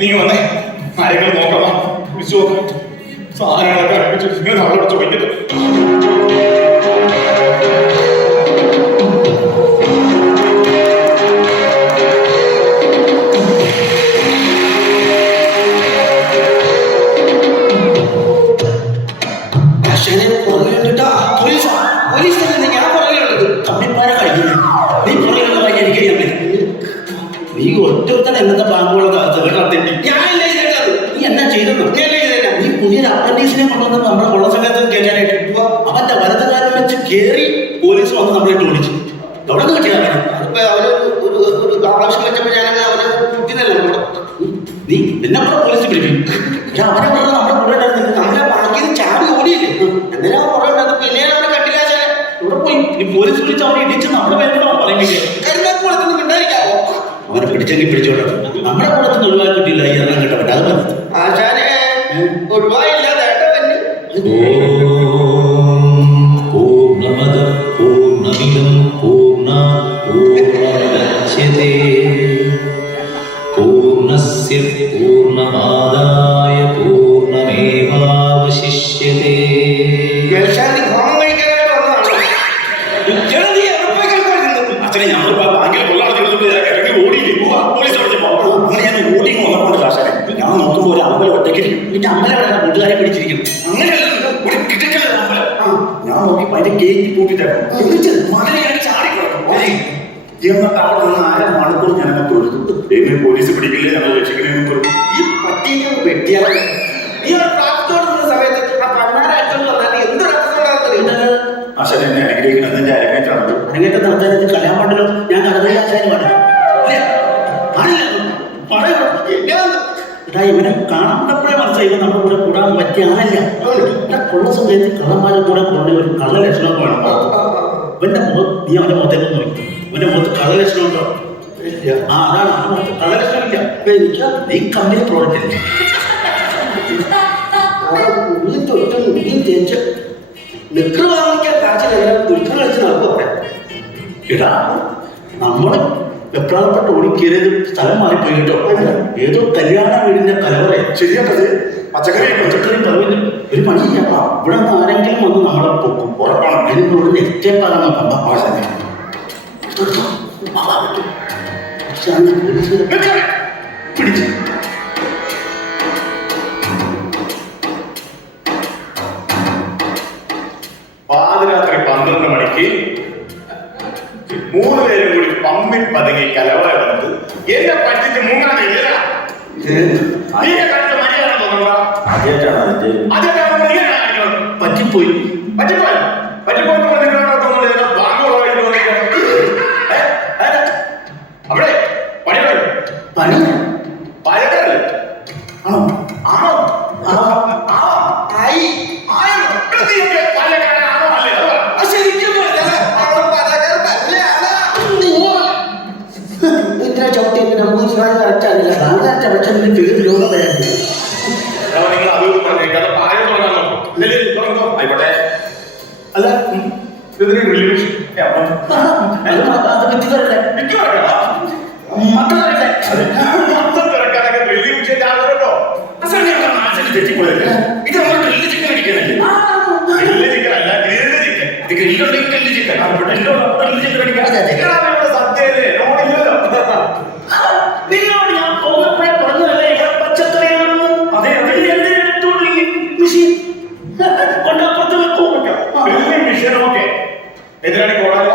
നീ വന്നേ ആരെങ്കിലും നോക്കാമോ വിശ്വ സാധനങ്ങളൊക്കെ അടുപ്പിച്ചിട്ട് നിങ്ങൾ നമ്മളോട് ചോദിക്കട്ടെ. നീ ഒറ്റത്തന്നെ എന്നത്തെ ബാങ്കുകളൊക്കെ ഞാനല്ലേ ചെയ്തത്. നീ എന്നാ ചെയ്തത്? നീ പുതിയൊരു അപ്രന്റീസിനെ കൊണ്ടുവന്ന് നമ്മുടെ കൊള്ള സമയത്ത് കയറ്റാനായിട്ട് അവന്റെ വലതുകാലം വെച്ച് കയറി പോലീസ് വന്ന് നമ്മളെ വിളിച്ചു. അവിടെ നിന്ന് കിട്ടിയതാണ്. അതിപ്പോ അവര് ഒരു ആവശ്യം വെച്ചപ്പോ ഞാനങ്ങനെ അവരെ കുട്ടിയതല്ലേ നീ എന്നെ കൂടെ പോലീസ് പിടിക്കും. പക്ഷെ അവരെ പറഞ്ഞ നമ്മുടെ കൂടെ ഉണ്ടായിരുന്നു. നമ്മളെ ബാക്കിയിൽ ചാടി ഓടിയില്ലേ എന്തിനാ കുറെ ഉണ്ടായിരുന്നു. പിന്നെ അവരെ കണ്ടില്ലാച്ചാൽ ഇവിടെ പോയി ഈ പോലീസ് വിളിച്ച് അവരെ ഇടിച്ച് നമ്മുടെ പേരോട് അവൻ പറയുന്നില്ലേ കരുനാക്കുളത്തുനിന്ന് മിണ്ടായിരിക്കാവോ. അവനെ പിടിച്ചെങ്കിൽ പിടിച്ചോട്ടെ. നമ്മുടെ കുളത്തിന് ഒഴിവായി കിട്ടിയില്ല. ഈ എണ്ണം കിട്ടപ്പെട്ട അത് മതി. ആശാനെ ഒഴിവായില്ലാതെ പൂർണ്ണമദ പൂർണ്ണമിദം പൂർണ്ണാത് പൂർണ്ണമുദച്യതേ പൂർണ്ണസ്യ പൂർണ്ണമാദായ പൂർണ്ണമേവാവശിഷ്യതേ. അച്ഛനെ ഞമ്മളിപ്പോ ബാങ്കിൽ കൊള്ളാതെ ഇറങ്ങി ഓടിയില്ലേ പോലീസ് അങ്ങനെ ഞാൻ ഓടിങ് വന്നപ്പോണ്ട് കാശാനെ ഞാൻ നോക്കുമ്പോൾ ഒരു അമ്പലം ഒറ്റയ്ക്കിരിക്കും. പിന്നെ അമ്പലം കൂട്ടുകാരെ പിടിച്ചിരിക്കും. അങ്ങനെയല്ല ഒരു കിട്ടക്കല്ല അമ്പലം. ഞാൻ നോക്കിയപ്പോ അതിന്റെ കേക്ക് കൂട്ടിട്ടാണ് എന്നിട്ട് അവിടെ നിന്ന് 1.5 മണിക്കൂർ ഞാനങ്ങ് തൊഴുതു. എങ്ങനെ പോലീസ് പിടിക്കില്ലേ ഞങ്ങൾ രക്ഷിക്കണേന്ന് തൊഴുതു. ഈ പട്ടിയെ വെട്ടിയാൽ ഈ ഒരു പ്രാപ്തോട് നിന്ന സമയത്ത് ആ 16 വന്നാൽ എന്തൊരു ആശാൻ എന്നെ അനുഗ്രഹിക്കണം. എന്റെ അരങ്ങേറ്റാണ് അരങ്ങേറ്റം നടത്താൻ കലാമണ്ഡലം ഞാൻ കടന്നേ ആശാനുമാണ്. ഇവനെ കാണപ്പെട്ടപ്പോഴേ മനസ്സിലായി ഇവൻ നമ്മുടെ കൂടെ കൂടാൻ പറ്റിയ ആളല്ല. കൊള്ള സമയത്ത് കള്ളന്മാരെ കൂടെ കൊണ്ട ഒരു കള്ള ലക്ഷണം വേണം. ഇവന്റെ മുഖത്ത് നീ അവന്റെ മുഖത്തേക്ക് നോക്കി. ഇവന്റെ മുഖത്ത് കള്ള ലക്ഷണം ഉണ്ടോ? ആ അതാണ് ആ മുഖത്ത് കള്ള ലക്ഷണമില്ല. എനിക്ക് നീ കമ്പനി പ്രോഡക്റ്റ് ഇല്ല. നിക്കറ് വാങ്ങിക്കാൻ കാശിലെല്ലാം ദുരിതം കളിച്ച് നടക്കും. ഇടാ നമ്മള് വെപ്രാളപ്പെട്ട് ഓടിക്കേറിയത് സ്ഥലം മാറിപ്പോയി കേട്ടോ. ഏതോ കല്യാണ വീടിന്റെ കലവറ. ശരിയാട്ടത് പച്ചക്കറി പറഞ്ഞു ഒരു പണിയില്ല. ഇവിടെ നിന്ന് ആരെങ്കിലും വന്ന് നമ്മളെ പൊക്കും ഉറപ്പാണ്. അതിന് ഇവിടെ എസ്റ്റേപ്പാകാൻ പിടിച്ചു. പാതിരാത്രി 12 മണിക്ക് 3 പേരും കൂടി പമ്പിൽ പതുങ്ങി കലവറ വന്നത് എന്നെ പറ്റിച്ച് മൂന്നാം പറ്റിപ്പോയി അവിടെ പണി പാചകല്ലേ ആണോ? ആണോ? ആയി അല്ല ഇതിന് നിങ്ങളോട് ഞാൻ പോകുന്നപ്പോഴേ പറഞ്ഞതല്ലേ പച്ചക്കറിയാണെന്ന്. അതെ മെഷീൻ കൊണ്ടപ്പുറത്ത് വെക്കും. മിഷനൊക്കെ എതിരാണ് കോടാലി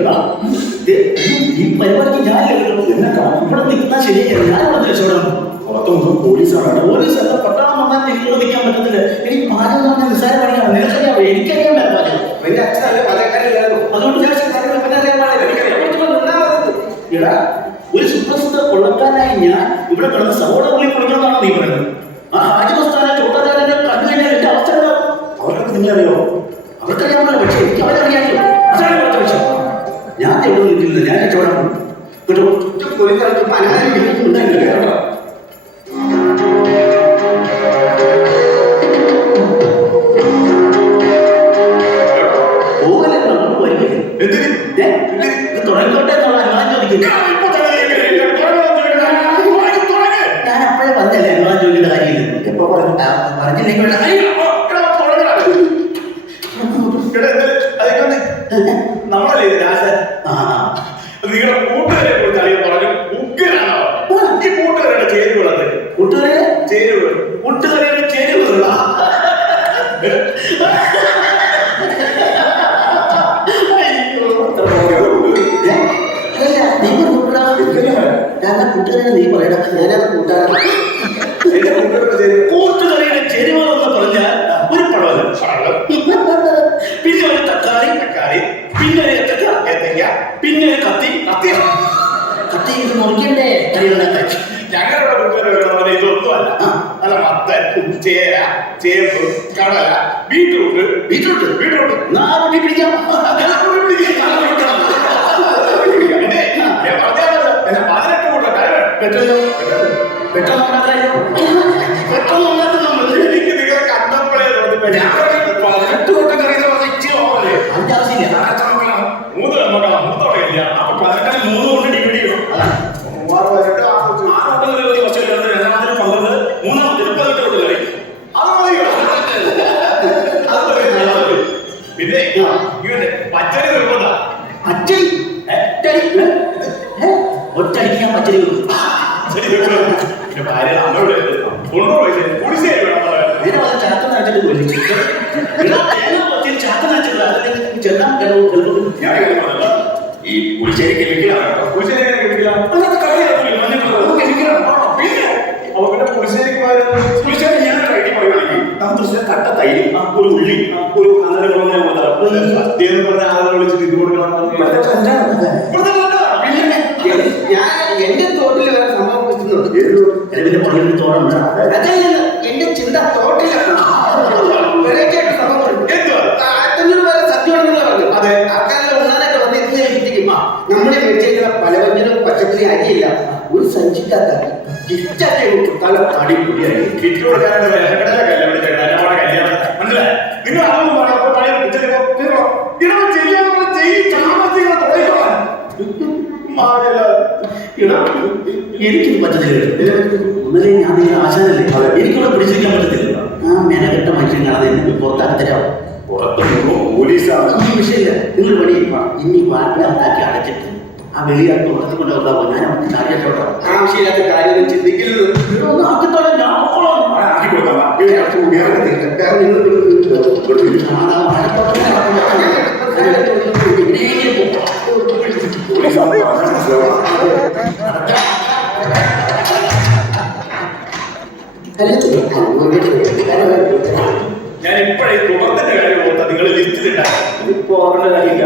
എടാ, ഈ പരിപാടിക്ക് ഞാൻ എന്നെ ഇവിടെ നിൽക്കുന്ന ശരിയല്ല. ഞാനിവിടെ രക്ഷപ്പെടാം. പുറത്തൊന്നും പോലീസാണ്. പോലീസ് എന്താ പട്ടാളം വന്നാൽ നിങ്ങൾ നിൽക്കാൻ പറ്റത്തില്ല. എനിക്ക് പാചകം എന്ന് പറഞ്ഞാൽ നിസ്സാര പണിയാണ്. നിനക്കറിയാം, എനിക്കറിയാൻ പറ്റും പാചകം. എന്റെ അച്ഛനല്ലേ പാചകക്കാരില്ലായിരുന്നു. അതുകൊണ്ട് എടാ, ഒരു സുപ്രസിദ്ധ കൊള്ളക്കാരനായി ഞാൻ ഇവിടെ കിടന്ന് സവോള ഉള്ളി കൊടുക്കണമെന്നാണ് നീ പറയുന്നത്. ആ ഹാജിമസ്താനെ ചോട്ടാചാരനെ കണ്ടു കഴിഞ്ഞാൽ എന്റെ അവസ്ഥ അവർക്ക് നിന്നെ അറിയോ? അവർക്കറിയാമല്ലോ, പക്ഷേ എനിക്ക് അവരറിയാമല്ലോ. അതാണ് ഇവിടുത്തെ വിഷയം. ഞാൻ എവിടെ നിൽക്കുന്നത്, ഞാൻ രക്ഷപ്പെടാൻ കേട്ടോ. പോലീസുകാർക്ക് അനാഥ ഉണ്ടായില്ല കേട്ടോ. പോകല്ലേ, നമ്മൾ വരുന്നില്ല. തുടങ്ങിക്കോട്ടെ എന്നുള്ള അനുവാദം ചോദിക്കുന്നു. ഞാൻ അപ്പോഴേ പറഞ്ഞല്ലേ അനുവാദം ചോദിക്കേണ്ട കാര്യമില്ല. എപ്പോ പറഞ്ഞില്ലെങ്കിൽ നമ്മളല്ലേ ഇത് രാജ? നിങ്ങളുടെ കൂട്ടുകാരെ കുറിച്ച് അറിയാൻ പറഞ്ഞു. ഉഗ്രനാണോ ഈ കൂട്ടുകാരുടെ ചേരുവകളത്? കൂട്ടുകാരെ ചേരുവകൾ, കൂട്ടുകാരുടെ ചേരുവകളാ? കൂട്ടുകാരെ നീ പറയടാ. ഞാനത് കൂട്ടുകറിയുടെ ചേരുവകളെന്ന് പറഞ്ഞാൽ ഒരു പടവലം, പിന്നെ ഒരു തക്കാളി, പിന്നെ ഒരു ഏത്തക്ക, പിന്നെ ഒരു കത്തി. ഇത് മുറിക്കണ്ടേ കറികളുടെ? ഞങ്ങളുടെ കൂട്ടുകാരെ ഇതൊന്നും അല്ല. അല്ല, മത്തൻ, ചേര, ചേമ്പ്, കടല, ബീട്രൂട്ട് നാടി പിടിക്കാം. പിന്നെ പച്ചരി നിർബന്ധ. ഒറ്റടിക്കാൻ പച്ചരി ഭാര്യ അമ്മയുടെ 90 വയസ്സിൽ കുടിശ്ശേരി വേണം. ചാത്ത നാട്ടിൽ ഈ കുടിശ്ശേരി കെമിക്കലാണ്. കുടിശ്ശേരി കെമിക്കലാണ്. പിന്നെ അവരുടെ കുടിശ്ശേരിക്ക് കുടിശ്ശേരി ഞാൻ റെഡി പറയുകയാണെങ്കിൽ നമുക്ക് കട്ട തൈര്, ഒരു ഉള്ളി, ഒരു സദ്യ എന്ന് പറഞ്ഞ ആളുകൾ വിളിച്ചിട്ട് ഇത് കൊടുക്കണം. എന്റെ തോട്ടിൽ വേറെ സംഭവം വെച്ചിട്ടുണ്ട്. തോടുണ്ട്. എന്റെ ചിന്ത തോട്ടിലാണ് സംഭവം. 1500 വരെ സദ്യ പറഞ്ഞു. അതെ, ആൾക്കാരെല്ലാം ഉണ്ണാനൊക്കെ വന്ന് ഇന്ന് എത്തിക്കും. നമ്മളെ മേടിച്ചേക്കുന്ന പലവ്യഞ്ജനവും പച്ചക്കറി അരിയില്ല, ഒരു സഞ്ചിക്കാത്ത അടിപൊളിയായി കിറ്റ് കൊടുക്കാനുള്ള വിലക്കടല കല്യാണം മനസ്സിലായി. നിങ്ങൾ അതൊന്നും പറഞ്ഞപ്പോൾ പഴയ എനിക്കിത് പറ്റത്തില്ല. ഒന്നല്ലേ ഞാൻ നിങ്ങൾ ആശാനല്ലേ, എനിക്കിവിടെ പിടിച്ചിരിക്കാൻ പറ്റത്തില്ല. ആ മെനകെട്ട മനുഷ്യൻ കാണാതെ എനിക്ക് പുറത്താക്കി തരാമോ? പുറത്തുനിന്ന് പോലീസാണ്. വിഷയമില്ല, നിങ്ങൾ പണി ഇനി വാട്ടിലാക്കി അടച്ചിട്ട് ആ വെളിയാക്കി ഉടത്തി കൊണ്ടുപോകാം. ഞാൻ അവർക്ക് അറിയാത്തോട്ടോ. ആവശ്യമില്ലാത്ത കാര്യം ചിന്തിക്കരുത്. ആക്കിത്തോളം ഞാൻ ആക്കി കൊടുക്കാം. ഞാൻ ഇപ്പോഴേ തുടർന്നിന്റെ കാര്യം ഓർത്താ നിങ്ങൾ ലിസ്റ്റിലുണ്ടായി. ഇപ്പൊ അവരുടെ കാര്യമില്ല.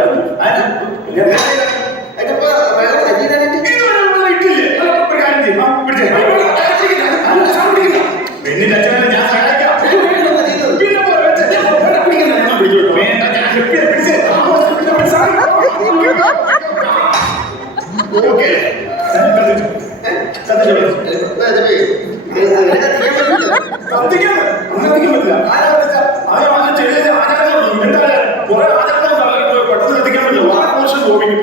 പെണ്ണിന്റെ അച്ഛനെ ഞാൻ സഹായിക്കാം. വേണ്ട, ഞാൻ ഓക്കെ കത്തിക്കാൻ പറ്റില്ല. ആചാരം ചെറിയ ആചാരങ്ങളുണ്ട്. എന്താ കുറെ ആചാരങ്ങൾ പെട്ടെന്ന് കത്തിക്കാൻ പറ്റില്ല. വാർപ്പോഷൻ തോന്നിക്കും.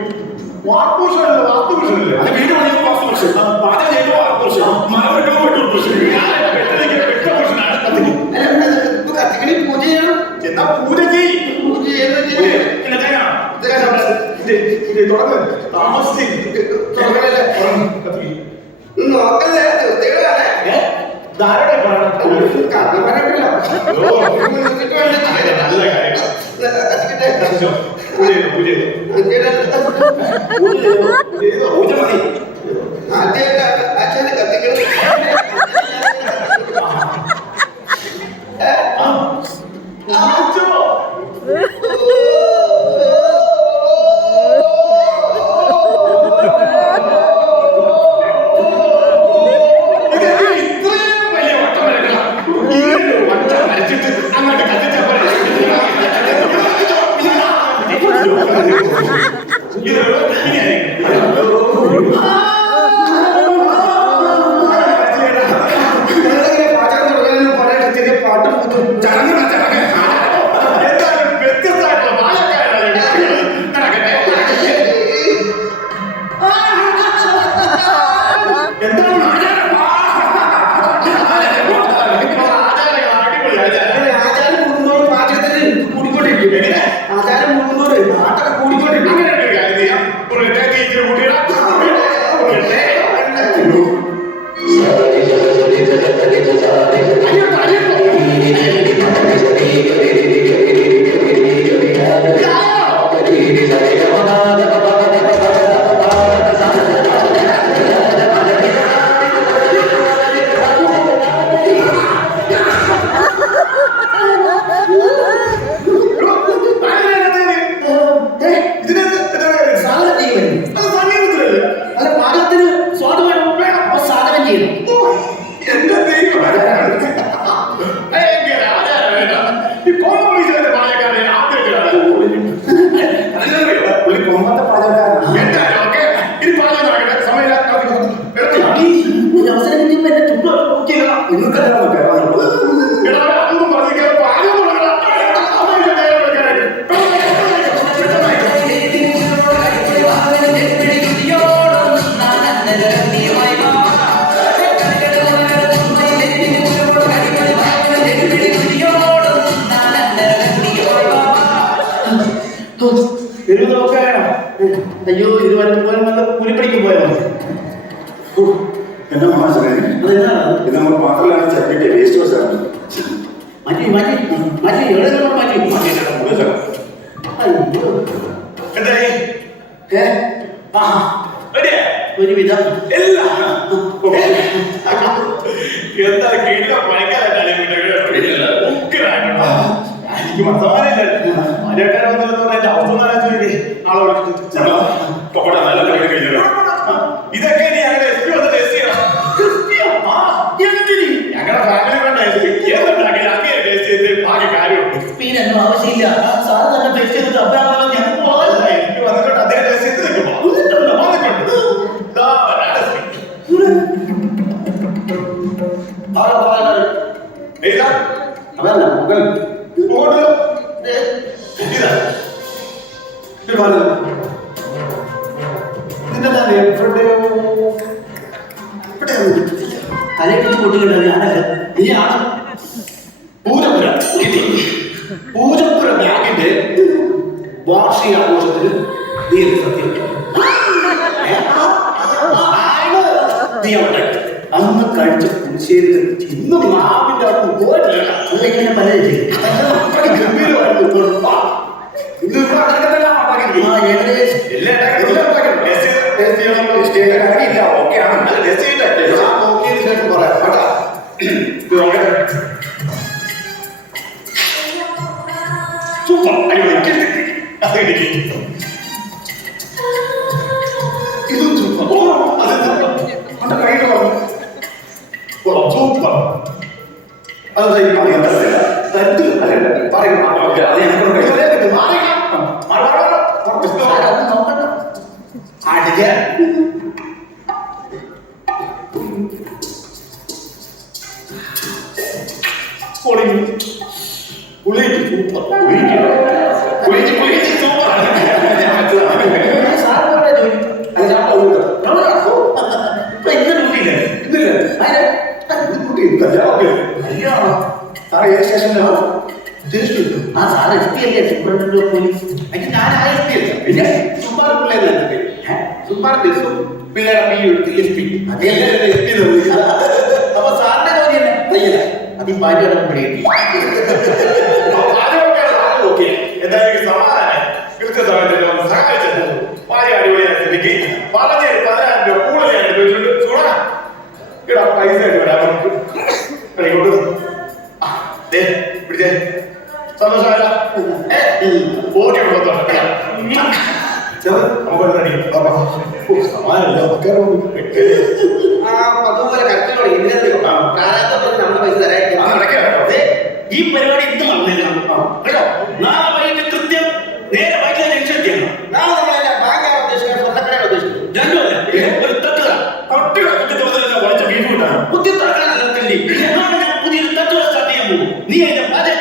വാർപ്പോഷനല്ല, വാസ്തുപുരുഷനല്ലേ? അത് വീട് പണിയുമ്പോൾ വാസ്തുപുരുഷൻ, പാചകം ചെയ്യുമ്പോൾ വാർപ്പോഷൻ, മരം വെട്ടുമ്പോൾ വെട്ടുപുരുഷൻ, വെട്ടപുരുഷനാണ് കത്തിക്കും. പൂജ ചെയ്യണം. എന്നാ പൂജ ചെയ്യും. തുടങ്ങ് താമസിച്ച് നോക്കല്ലേ ധാരണ കാരണം നല്ല കാര്യം. പൂജ ചെയ്തോ, പൂജ ചെയ്തോ. പൂജ മതി. അച്ഛനെ കത്തിക്കണം. പൂജോ. അയ്യോ ഇത് വരുമ്പോൾ കൂലിപ്പണിക്ക് പോയാൽ മതി. എന്റെ മനസ്സിലായി. ഇത് നമ്മൾ പാത്രത്തിലാണ് ചട്ടിട്ട് വേസ്റ്റ് വെച്ചാണ്. മാറ്റി മാറ്റി മാറ്റി എവിടെ മാറ്റി എന്തായി ഒരു വിധം എന്താ കിഴിഞ്ഞ പണിക്കാരായിട്ടാണ് എനിക്ക് മത്തമാരില്ല മര്യാദക്കാരൻ വന്നില്ലെന്ന് പറഞ്ഞ എന്റെ അവസ്ഥ ആളെ വിളിച്ചിട്ട് നല്ല കളി കഴിഞ്ഞു. ഇതൊക്കെ ഇനി ഞങ്ങളുടെ എസ് പി വന്ന് ടെസ്റ്റ് ചെയ്യണം. ഞങ്ങളുടെ ഫാമിലി വേണ്ട എസ് പി അങ്ങനെ ടെസ്റ്റ് ചെയ്ത് ബാക്കി കാര്യമുണ്ട്. സ്പീഡൊന്നും ആവശ്യമില്ല. സാർ തന്നെ ടെസ്റ്റ് ചെയ്തിട്ട് അഭ്യാസം ഞങ്ങൾക്ക് എനിക്ക് വന്നിട്ടുണ്ട് അദ്ദേഹം ടെസ്റ്റ് ചെയ്ത് നിൽക്കുമ്പോ അതല്ല മുകൾ തലയിടിച്ച് പൊട്ടിക്കിട്ടത് ഞാനല്ല, നീയാണ്. പൂജപ്പുര ബാങ്കിന്റെ വാർഷിക ആഘോഷത്തിന് നീ എന്ത് സത്യം നീ അവിടെ അന്ന് കഴിച്ച പുളിശ്ശേരി ഇന്നും നാവിന്റെ അവിടെ പോയിട്ടില്ല. അതെങ്ങനെ പലരും ഗംഭീരമായിരുന്നു. സൂപ്പർ ഇതും സൂപ്പർ അത് കഴിഞ്ഞു സൂപ്പർ അത് തട്ട് അല്ല പറയണം അത് ഞങ്ങൾ അപ്പൊ സാറിന്റെ ജോലി തന്നെ അതിൽ പാറ്റിയുടെ പിടികിട്ടി. എന്തായാലും സമാധാനം പറഞ്ഞേ 10,000 രൂപ കൂടുതൽ ഞാൻ എടുത്ത് വെച്ചിട്ടുണ്ട്. സൂടാ ഇടാ പൈസ ആയിട്ട് വരാം നമുക്ക്. കൊണ്ട് പിടിച്ചേ സന്തോഷമല്ല ഓടി അതുപോലെ കറക്റ്റോടെ ഇന്നറിയോ കാലത്തൊക്കെ നമ്മുടെ പൈസ തരാൻ ഈ പരിപാടി ഇന്ന് നടന്നേക്കണം കേട്ടോ. നാളെ വൈകിട്ട് കൃത്യം നേരെ വൈകിട്ട് ജംഗ്ഷൻ എത്തിയാണ്. നാളെ നമ്മളല്ല ബാങ്കാണ് ഉദ്ദേശിക്കുന്നത്, സ്വർണ്ണക്കടയാണ് ഉദ്ദേശിക്കുന്നത്. രണ്ടുമല്ല ഒരു തട്ടുക വലിച്ച ബീഫ് കിട്ടാണ് പുതിയ തട്ടുക പുതിയൊരു തട്ടുക സ്റ്റാർട്ട് ചെയ്യാൻ പോകും. നീ അതിന്റെ